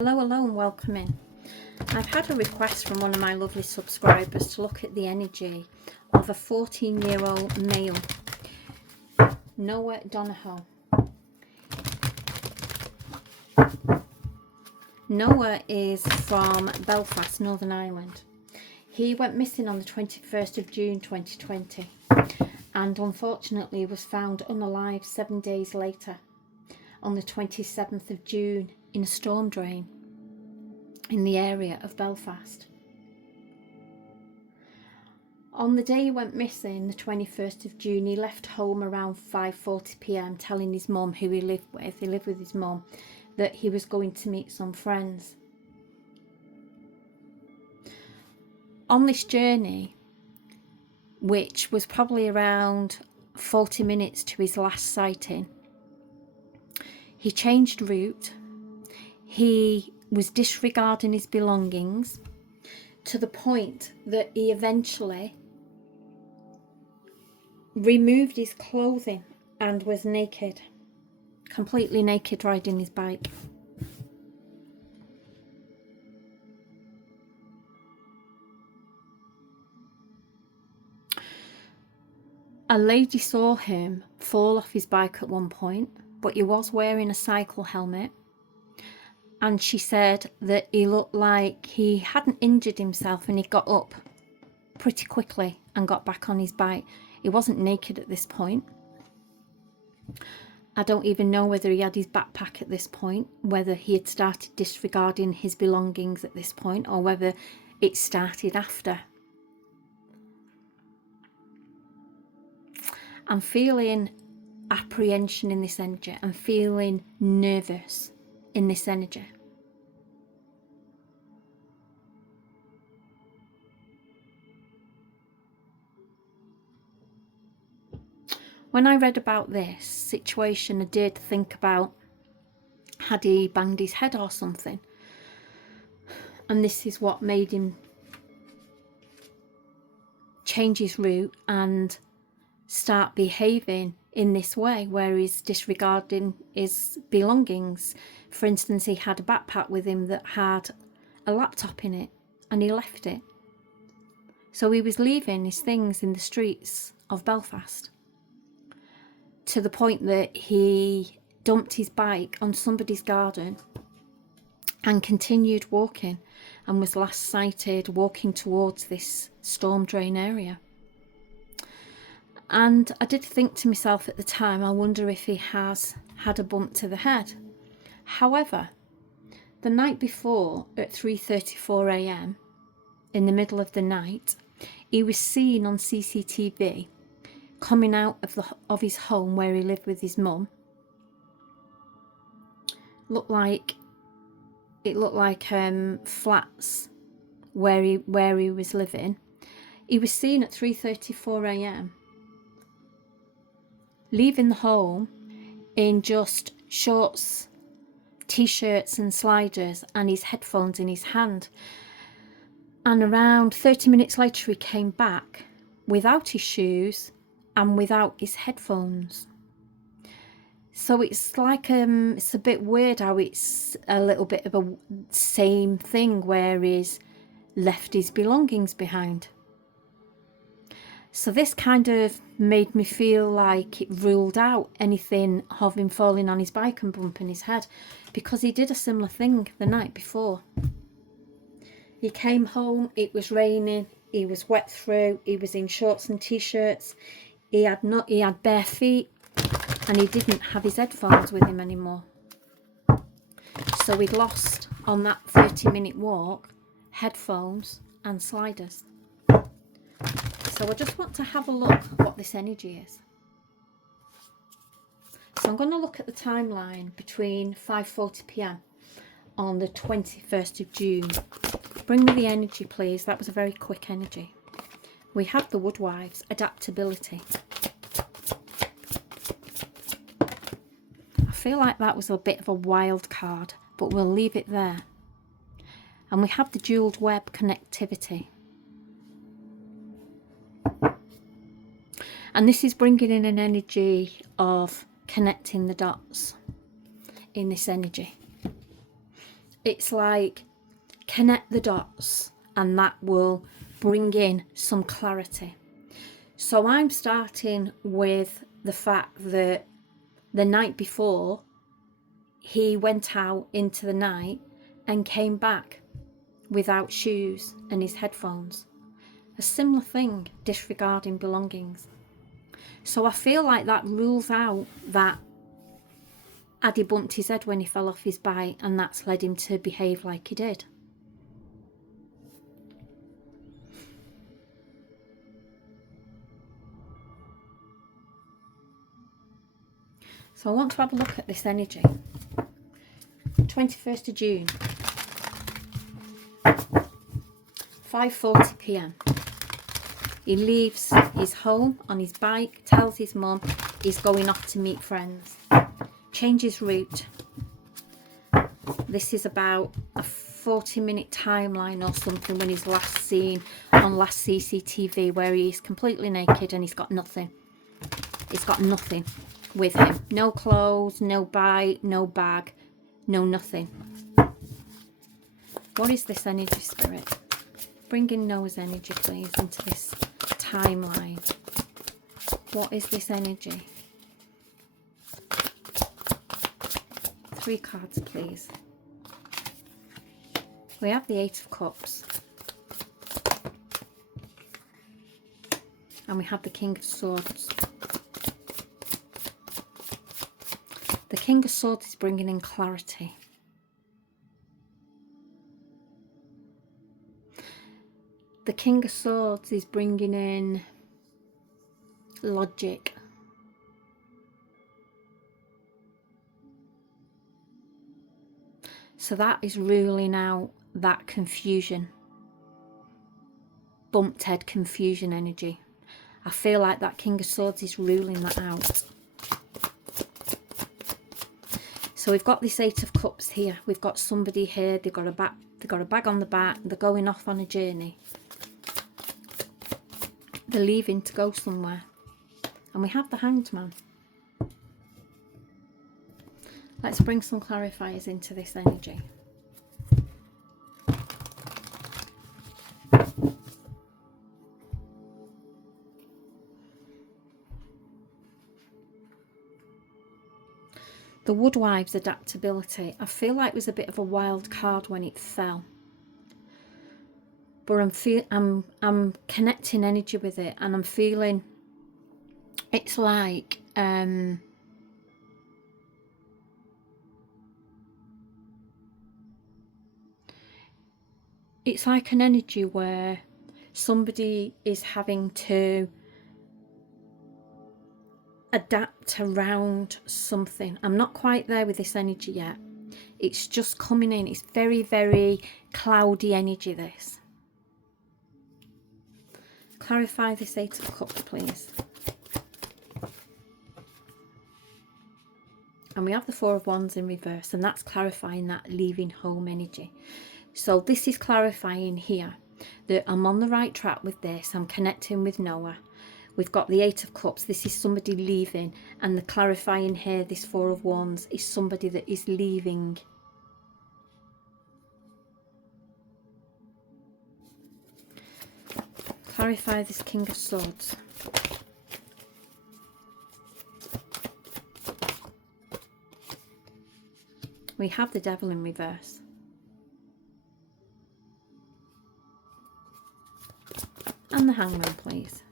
Hello and welcome in. I've had a request from one of my lovely subscribers to look at the energy of a 14-year-old male, Donohoe. Noah is from Belfast, Northern Ireland. He went missing on the 21st of June 2020 and unfortunately was found unalive 7 days later on the 27th of June in a storm drain in the area of Belfast. On the day he went missing, the 21st of June, he left home around 5:40 p.m. telling his mum, who he lived with his mum, that he was going to meet some friends. On this journey, which was probably around 40 minutes to his last sighting, he changed route. He was disregarding his belongings to the point that he eventually removed his clothing and was naked, completely naked, riding his bike. A lady saw him fall off his bike at one point, but he was wearing a cycle helmet, and she said that he looked like he hadn't injured himself, and he got up pretty quickly and got back on his bike. He wasn't naked at this point. I don't even know whether he had his backpack at this point, whether he had started disregarding his belongings at this point, or whether it started after. I'm feeling apprehension in this energy. I'm feeling nervous in this energy. When I read about this situation, I did think about, had he banged his head or something? And this is what made him change his route and start behaving in this way, where he's disregarding his belongings. For instance, he had a backpack with him that had a laptop in it, and he left it. So he was leaving his things in the streets of Belfast, to the point that he dumped his bike on somebody's garden and continued walking, and was last sighted walking towards this storm drain area. And I did think to myself at the time, I wonder if he has had a bump to the head. However, the night before at 3:34 a.m, in the middle of the night, he was seen on CCTV coming out of his home where he lived with his mum. It looked like flats where he was living. He was seen at 3:34 a.m. leaving the home in just shorts, t-shirts and sliders, and his headphones in his hand. And around 30 minutes later he came back without his shoes and without his headphones. So it's like it's a bit weird how it's a little bit of a same thing where he's left his belongings behind. So this kind of made me feel like it ruled out anything of him falling on his bike and bumping his head, because he did a similar thing the night before. He came home, it was raining, he was wet through, he was in shorts and t-shirts, he had bare feet, and he didn't have his headphones with him anymore. So we'd lost, on that 30-minute walk, headphones and sliders. So I just want to have a look what this energy is. So I'm going to look at the timeline between 5:40 p.m. on the 21st of June. Bring me the energy, please. That was a very quick energy. We have the Woodwives, adaptability. I feel like that was a bit of a wild card, but we'll leave it there. And we have the jeweled web, connectivity. And this is bringing in an energy of connecting the dots in this energy. It's like connect the dots and that will bring in some clarity. So I'm starting with the fact that the night before he went out into the night and came back without shoes and his headphones. A similar thing, disregarding belongings. So I feel like that rules out that Addy bumped his head when he fell off his bike, and that's led him to behave like he did. So I want to have a look at this energy. 21st of June, 5:40 p.m. He leaves his home on his bike, tells his mum he's going off to meet friends. Changes route. This is about a 40-minute timeline or something when he's last seen on last CCTV, where he's completely naked and he's got nothing. He's got nothing with him. No clothes, no bike, no bag, no nothing. What is this energy, Spirit? Bring in Noah's energy, please, into this timeline. What is this energy? 3 cards, please. We have the 8 of Cups. And we have the King of Swords. The King of Swords is bringing in clarity. The King of Swords is bringing in logic. So that is ruling out that confusion. Bumped head confusion energy. I feel like that King of Swords is ruling that out. So we've got this 8 of Cups here. We've got somebody here. They've got a bag on the back. They're going off on a journey. They're leaving to go somewhere. And we have the Hanged Man. Let's bring some clarifiers into this energy. The Woodwives adaptability. I feel like it was a bit of a wild card when it fell. But I'm connecting energy with it, and I'm feeling it's like it's like an energy where somebody is having to adapt around something. I'm not quite there with this energy yet. It's just coming in. It's very, very cloudy energy, this. Clarify this 8 of Cups, please. And we have the 4 of Wands in reverse, and that's clarifying that leaving home energy. So this is clarifying here that I'm on the right track with this. I'm connecting with Noah. We've got the 8 of Cups. This is somebody leaving. And the clarifying here, this 4 of Wands, is somebody that is leaving. Clarify this King of Swords. We have the Devil in reverse. And the Hangman, please.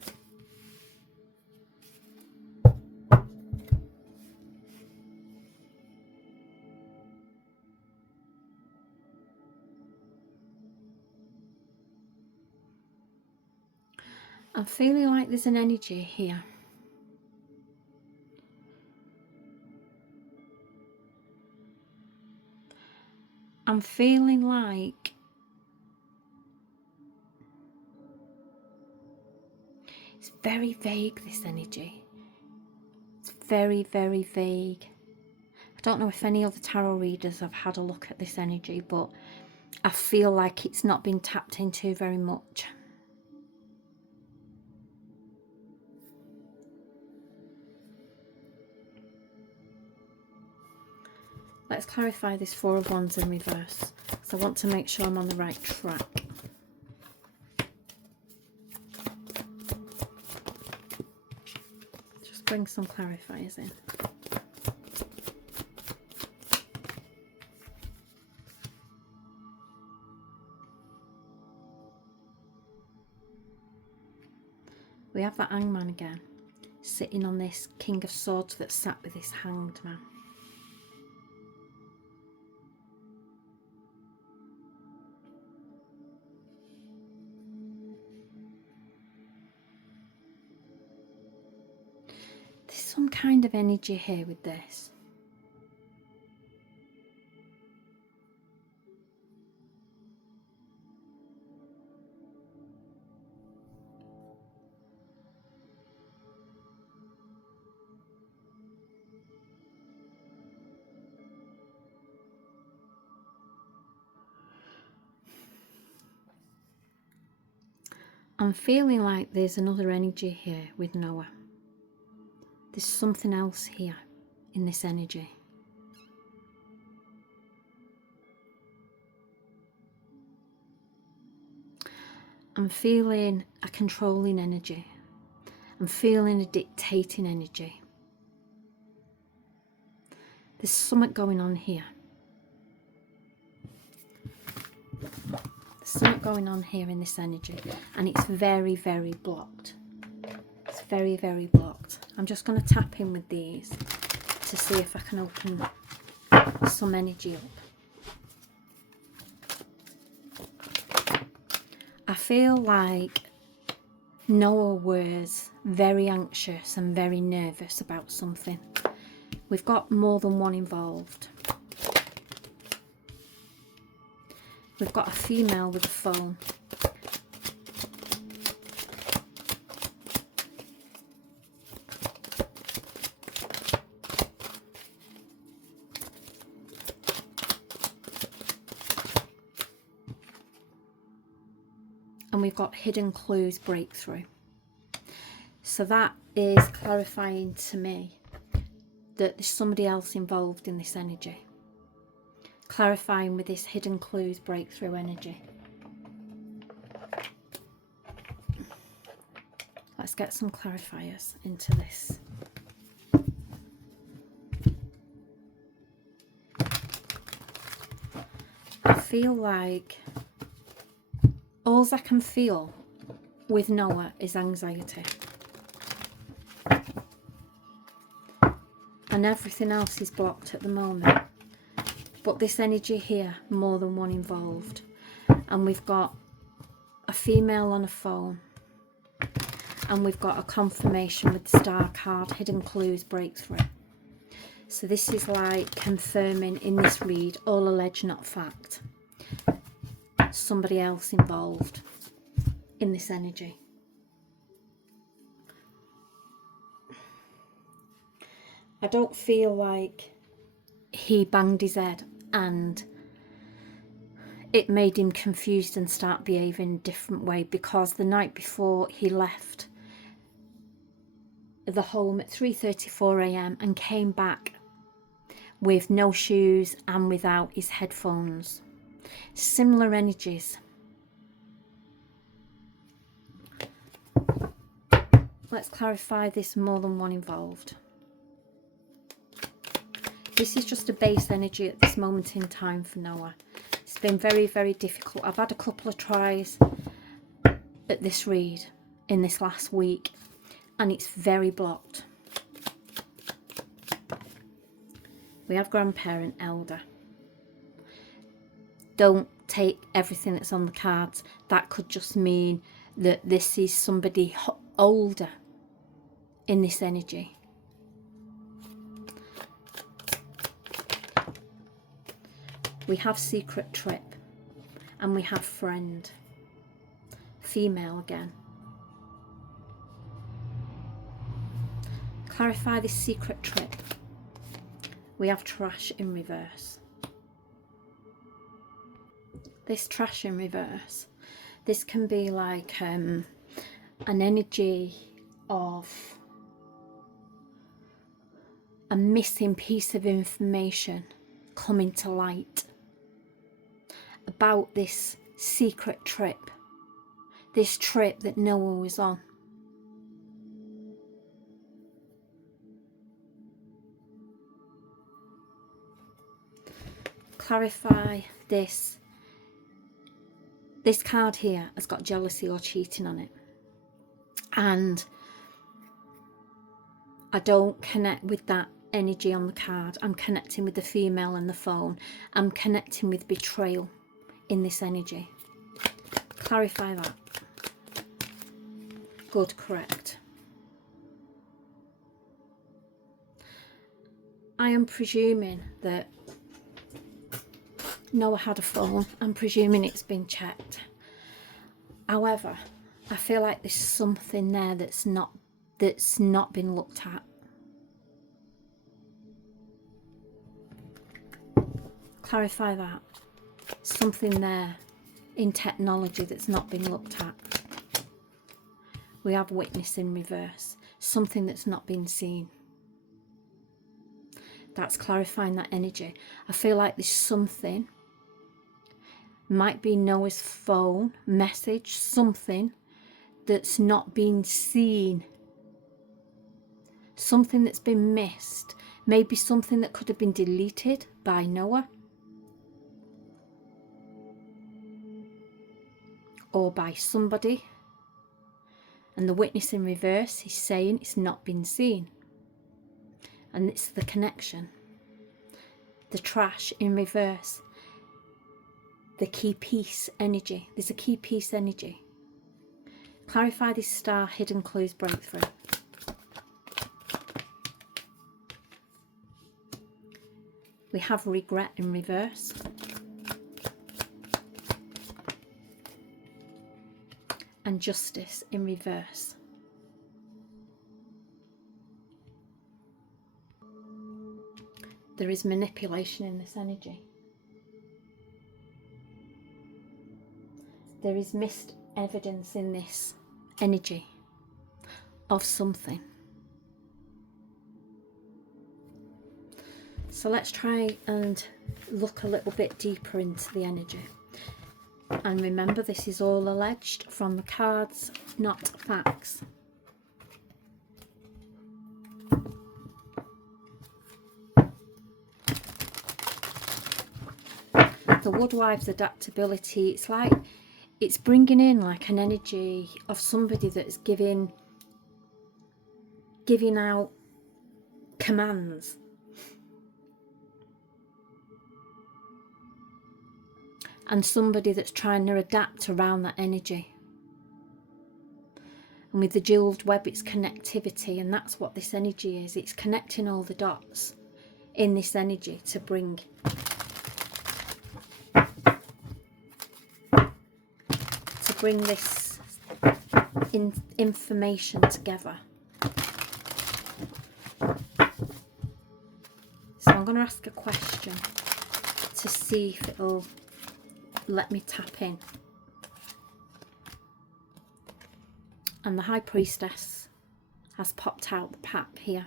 I'm feeling like there's an energy here. I'm feeling like it's very vague, this energy. It's very, very vague. I don't know if any other tarot readers have had a look at this energy, but I feel like it's not been tapped into very much. Let's clarify this Four of Wands in reverse. So I want to make sure I'm on the right track. Just bring some clarifiers in. We have that Hangman again, sitting on this King of Swords that's sat with this Hanged Man. There's some kind of energy here with this. I'm feeling like there's another energy here with Noah. There's something else here in this energy. I'm feeling a controlling energy. I'm feeling a dictating energy. There's something going on here. There's something going on here in this energy, and it's very, very blocked. It's very, very blocked. I'm just going to tap in with these to see if I can open some energy up. I feel like Noah was very anxious and very nervous about something. We've got more than one involved. We've got a female with a phone. And we've got hidden clues breakthrough. So that is clarifying to me that there's somebody else involved in this energy. Clarifying with this hidden clues breakthrough energy. Let's get some clarifiers into this. I feel like all I can feel with Noah is anxiety. And everything else is blocked at the moment. But this energy here, more than one involved. And we've got a female on a phone. And we've got a confirmation with the star card, hidden clues breakthrough. So this is like confirming in this read, all alleged not fact. Somebody else involved in this energy. I don't feel like he banged his head and it made him confused and start behaving a different way, because the night before he left the home at 3:34 a.m. and came back with no shoes and without his headphones. Similar energies. Let's clarify this more than one involved. This is just a base energy at this moment in time for Noah. It's been very, very difficult. I've had a couple of tries at this read in this last week, and it's very blocked. We have grandparent, elder. Don't take everything that's on the cards. That could just mean that this is somebody older in this energy. We have secret trip, and we have friend, female again. Clarify this secret trip. We have trash in reverse. This trash in reverse, this can be like an energy of a missing piece of information coming to light about this secret trip, this trip that Noah was on. Clarify this. This card here has got jealousy or cheating on it. And I don't connect with that energy on the card. I'm connecting with the female and the phone. I'm connecting with betrayal in this energy. Clarify that. Good, correct. I am presuming that Noah had a phone. I'm presuming it's been checked. However, I feel like there's something there that's not been looked at. Clarify that. Something there in technology that's not been looked at. We have witness in reverse. Something that's not been seen. That's clarifying that energy. I feel like there's something, might be Noah's phone, message, something that's not been seen. Something that's been missed. Maybe something that could have been deleted by Noah. Or by somebody. And the witness in reverse is saying it's not been seen. And it's the connection. The trash in reverse. The key piece energy. There's a key piece energy. Clarify this star, hidden clues, breakthrough. We have regret in reverse. And justice in reverse. There is manipulation in this energy. There is missed evidence in this energy of something. So let's try and look a little bit deeper into the energy. And remember, this is all alleged from the cards, not facts. The Woodwife's adaptability, it's like it's bringing in like an energy of somebody that's giving out commands. And somebody that's trying to adapt around that energy. And with the jeweled web, it's connectivity, and that's what this energy is. It's connecting all the dots in this energy to bring this information together. So I'm going to ask a question to see if it'll let me tap in. And the High Priestess has popped out the pap here.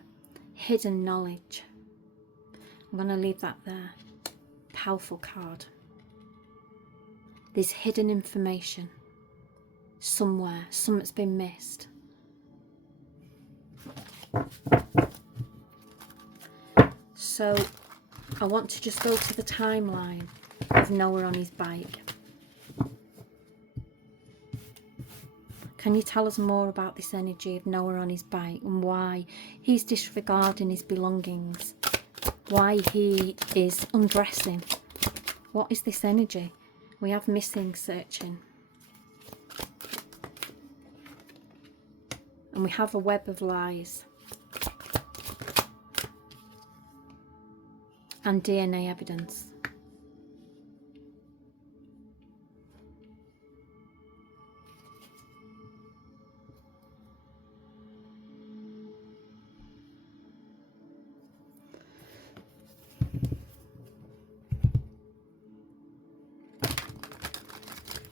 Hidden knowledge. I'm going to leave that there. Powerful card. There's hidden information somewhere. Something's been missed. So I want to just go to the timeline of Noah on his bike. Can you tell us more about this energy of Noah on his bike and why he's disregarding his belongings? Why he is undressing? What is this energy? We have missing, searching. And we have a web of lies. And DNA evidence.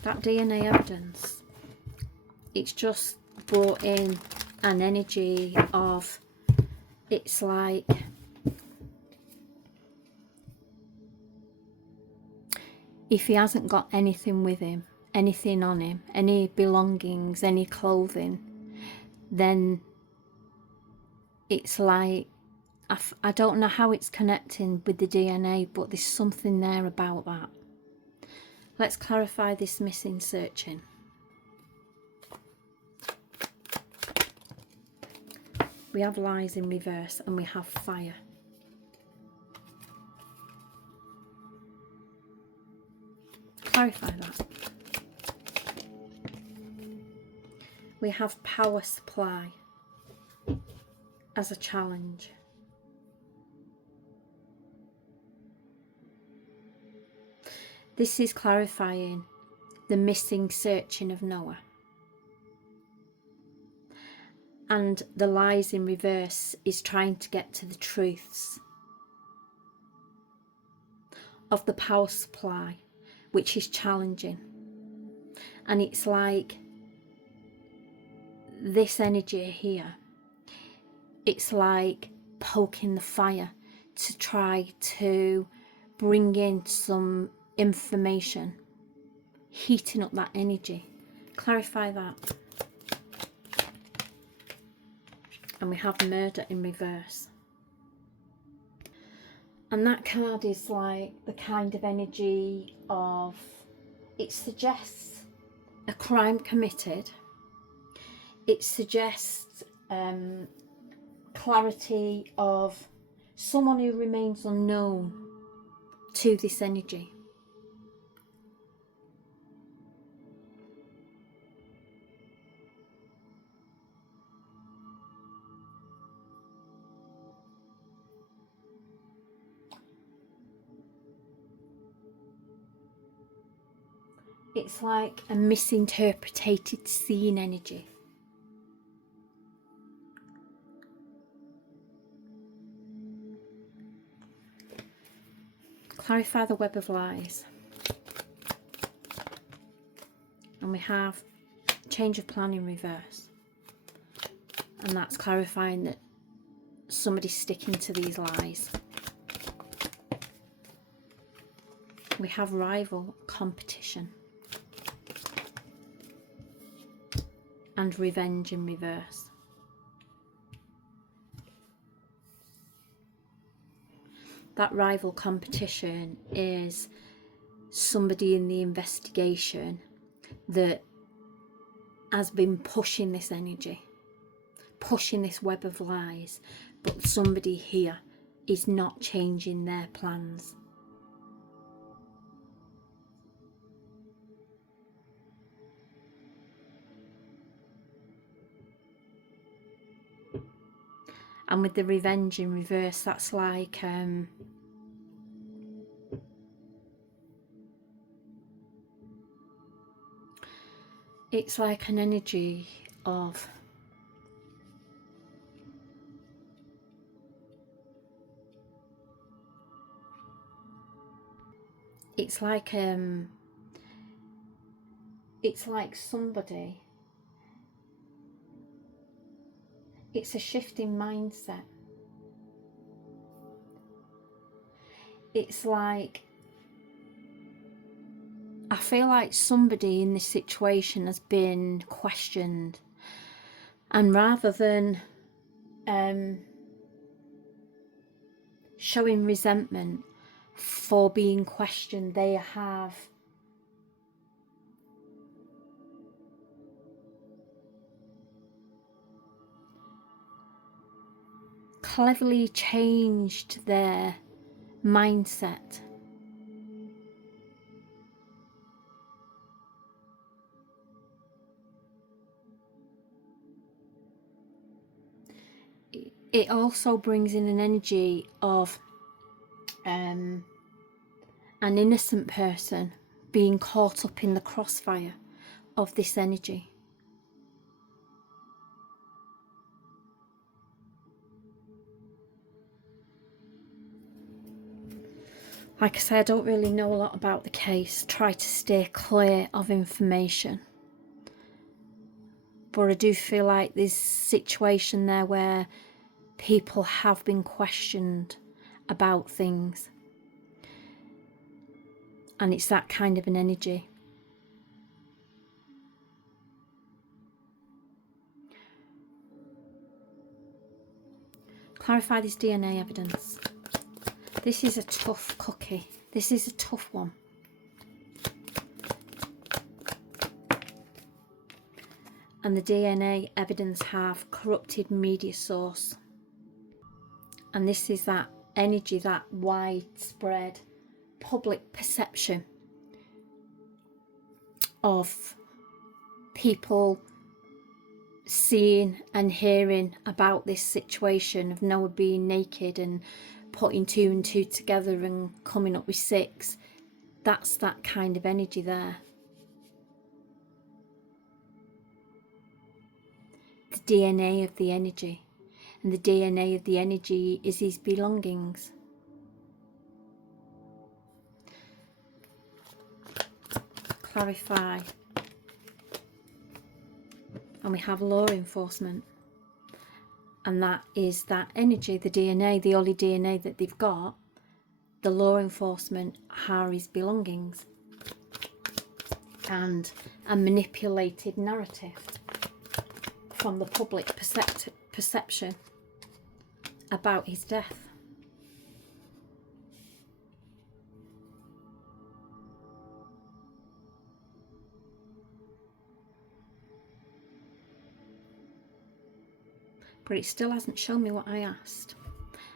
That DNA evidence, it's just brought in an energy of, it's like if he hasn't got anything with him, anything on him, any belongings, any clothing, then it's like, I don't know how it's connecting with the DNA, but there's something there about that. Let's clarify this missing searching. We have lies in reverse and we have fire. Clarify that. We have power supply as a challenge. This is clarifying the missing searching of Noah. And the lies in reverse is trying to get to the truths of the power supply, which is challenging. And it's like this energy here, it's like poking the fire to try to bring in some information, heating up that energy. Clarify that. And we have murder in reverse. And that card is like the kind of energy of, it suggests a crime committed. It suggests clarity of someone who remains unknown to this energy. It's like a misinterpreted scene energy. Clarify the web of lies. And we have change of plan in reverse. And that's clarifying that somebody's sticking to these lies. We have rival competition. And revenge in reverse. That rival competition is somebody in the investigation that has been pushing this energy, pushing this web of lies, but somebody here is not changing their plans. And with the revenge in reverse, that's like it's like an energy of it's like somebody, it's a shift in mindset. It's like, I feel like somebody in this situation has been questioned, and rather than showing resentment for being questioned, they have cleverly changed their mindset. It also brings in an energy of an innocent person being caught up in the crossfire of this energy. Like I say, I don't really know a lot about the case. Try to stay clear of information. But I do feel like there's a situation there where people have been questioned about things. And it's that kind of an energy. Clarify this DNA evidence. This is a tough cookie. This is a tough one. And the DNA evidence have corrupted media source. And this is that energy, that widespread public perception of people seeing and hearing about this situation of Noah being naked and putting 2 and 2 together and coming up with 6. That's that kind of energy there. The DNA of the energy. And the DNA of the energy is his belongings. Clarify. And we have law enforcement. And that is that energy, the DNA, the only DNA that they've got. The law enforcement are his belongings. And a manipulated narrative from the public perception about his death. But it still hasn't shown me what I asked.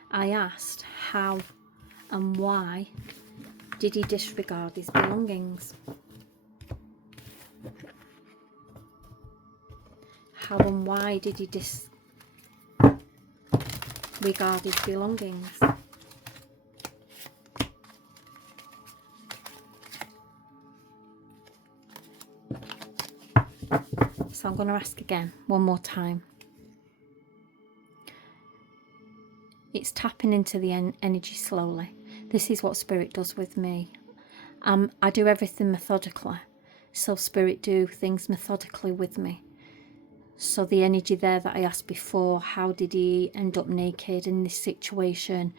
I asked how and why did he disregard his belongings? How and why did he disregard his belongings? So I'm going to ask again, one more time. It's tapping into the energy slowly. This is what Spirit does with me. I do everything methodically. So Spirit do things methodically with me. So the energy there that I asked before, how did he end up naked in this situation?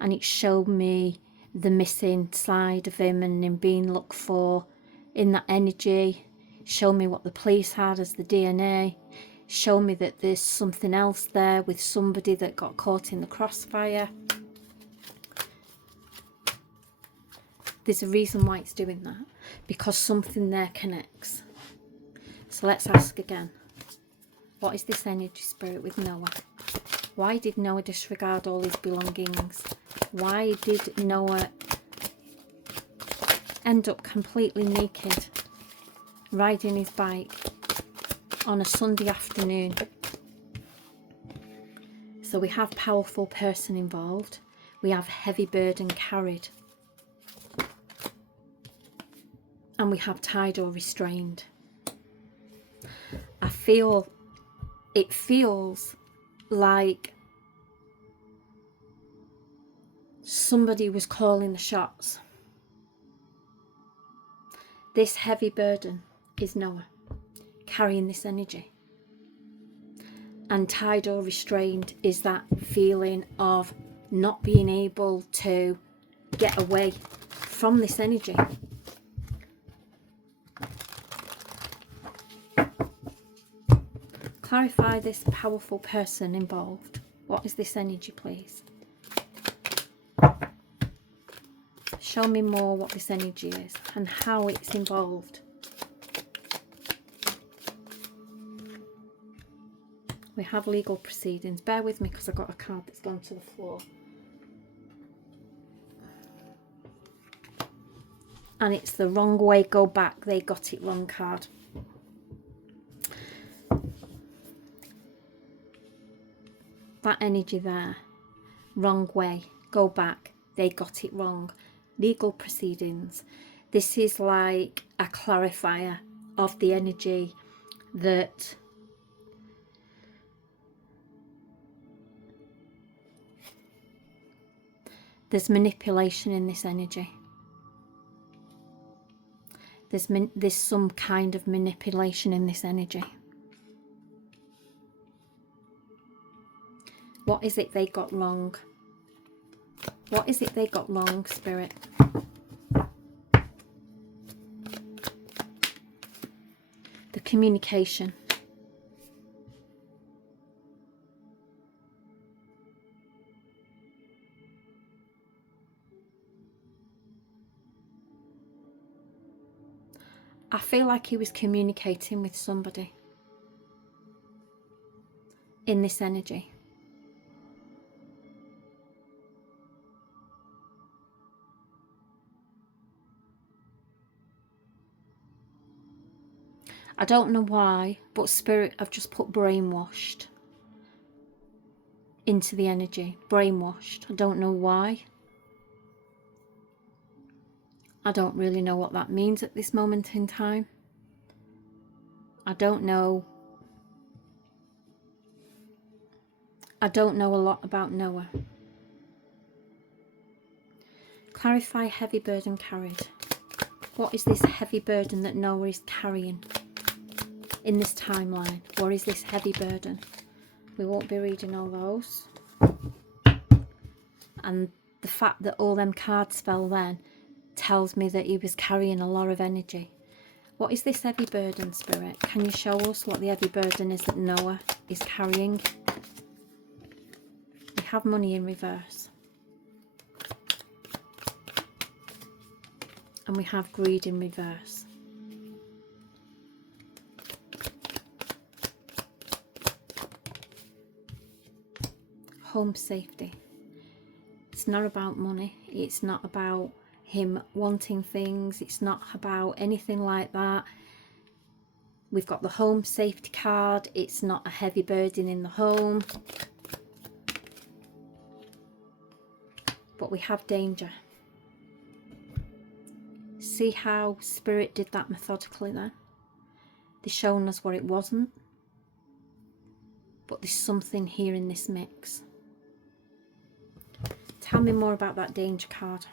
And it showed me the missing side of him and him being looked for in that energy. Showed me what the police had as the DNA. Show me that there's something else there with somebody that got caught in the crossfire. There's a reason why it's doing that, because something there connects. So let's ask again. What is this energy, Spirit, with Noah? Why did Noah disregard all his belongings? Why did Noah end up completely naked, riding his bike on a Sunday afternoon? So we have powerful person involved. We have heavy burden carried. And we have tied or restrained. It feels like somebody was calling the shots. This heavy burden is Noah, carrying this energy. And tied or restrained is that feeling of not being able to get away from this energy. Clarify this powerful person involved. What is this energy, please? Show me more what this energy is and how it's involved. We have legal proceedings. Bear with me because I've got a card that's gone to the floor. And it's the wrong way, go back, they got it wrong card. That energy there, wrong way, go back, they got it wrong. Legal proceedings. This is like a clarifier of the energy that there's manipulation in this energy. There's some kind of manipulation in this energy. What is it they got wrong? What is it they got wrong, Spirit? communication. I feel like he was communicating with somebody in this energy. I don't know why, but Spirit, I've just put brainwashed into the energy. Brainwashed. I don't know why. I don't really know what that means at this moment in time. I don't know. I don't know a lot about Noah. Clarify heavy burden carried. What is this heavy burden that Noah is carrying in this timeline? What is this heavy burden? We won't be reading all those. And the fact that all them cards fell then tells me that he was carrying a lot of energy. What is this heavy burden, Spirit? Can you show us what the heavy burden is that Noah is carrying? We have money in reverse. And we have greed in reverse. Home safety. It's not about money. It's not about him wanting things. It's not about anything like that. We've got the home safety card. It's not a heavy burden in the home. But we have danger. See how Spirit did that methodically then? They're showing us what it wasn't. But there's something here in this mix. Tell me more about that danger card.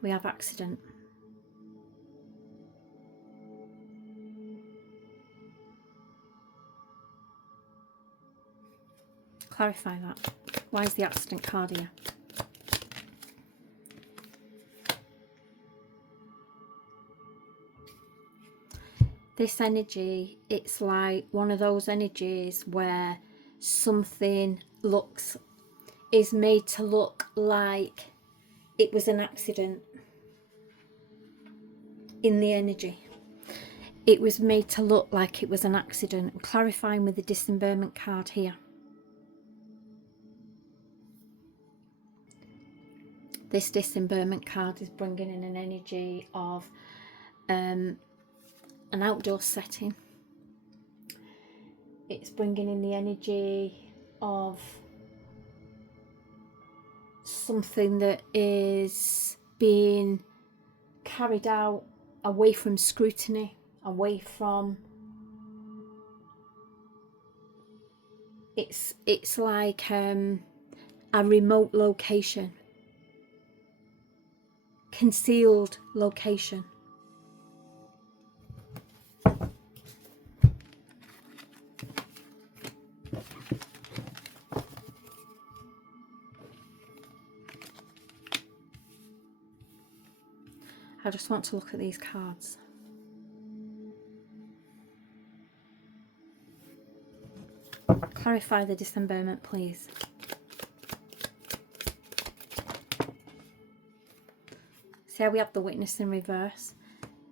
We have accident. Clarify that. Why is the accident card here? This energy, it's like one of those energies where something is made to look like it was an accident in the energy. It was made to look like it was an accident. I'm clarifying with the dismemberment card here. This dismemberment card is bringing in an energy of an outdoor setting. It's bringing in the energy of something that is being carried out away from scrutiny, away from... It's like a remote location. Concealed location. I just want to look at these cards. Clarify the dismemberment, please. See how we have the witness in reverse?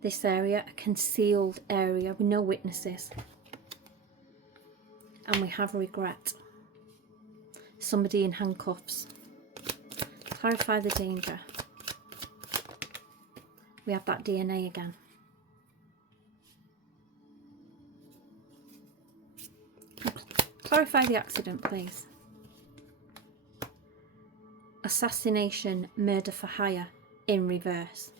This area, a concealed area with no witnesses. And we have regret. Somebody in handcuffs. Clarify the danger. We have that DNA again. Clarify the accident, please. Assassination, murder for hire in reverse.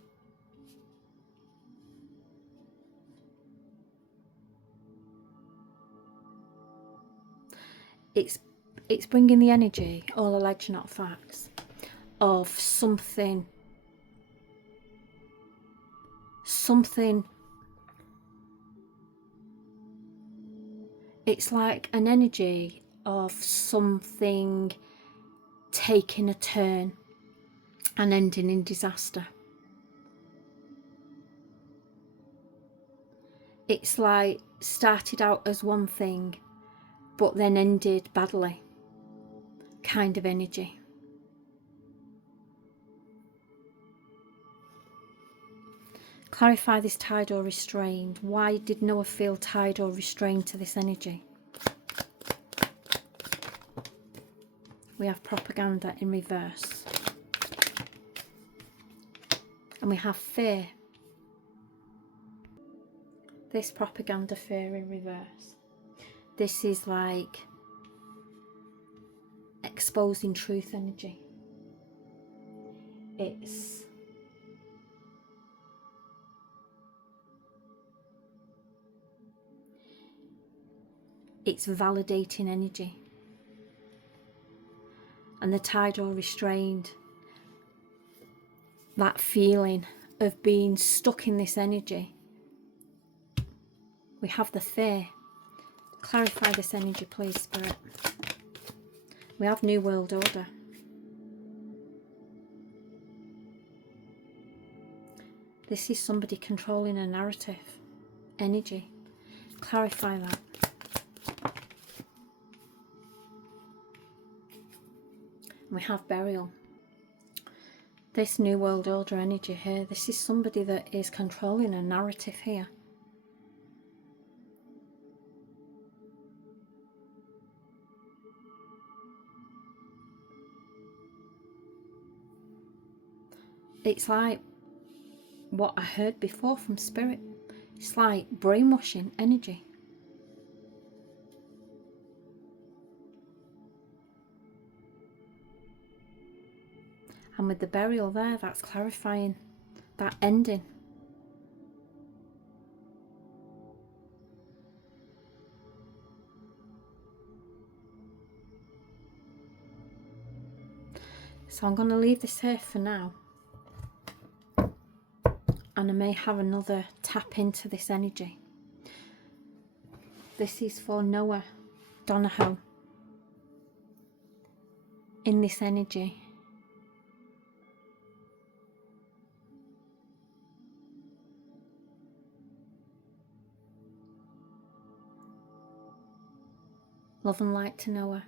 It's bringing the energy, all alleged not facts, of something it's like an energy of something taking a turn and ending in disaster. It's like started out as one thing but then ended badly kind of energy. Clarify this tied or restrained. Why did Noah feel tied or restrained to this energy? We have propaganda in reverse. And we have fear. This propaganda, fear in reverse. This is like exposing truth energy. It's validating energy. And the tied or restrained, that feeling of being stuck in this energy. We have the fear. Clarify this energy, please, Spirit. We have New World Order. This is somebody controlling a narrative. Energy. Clarify that. We have burial. This New World Order energy here, this is somebody that is controlling a narrative here. It's like what I heard before from Spirit. It's like brainwashing energy. And with the burial there, that's clarifying that ending. So I'm going to leave this here for now. And I may have another tap into this energy. This is for Noah, Donohoe. In this energy. Love and light to Noah.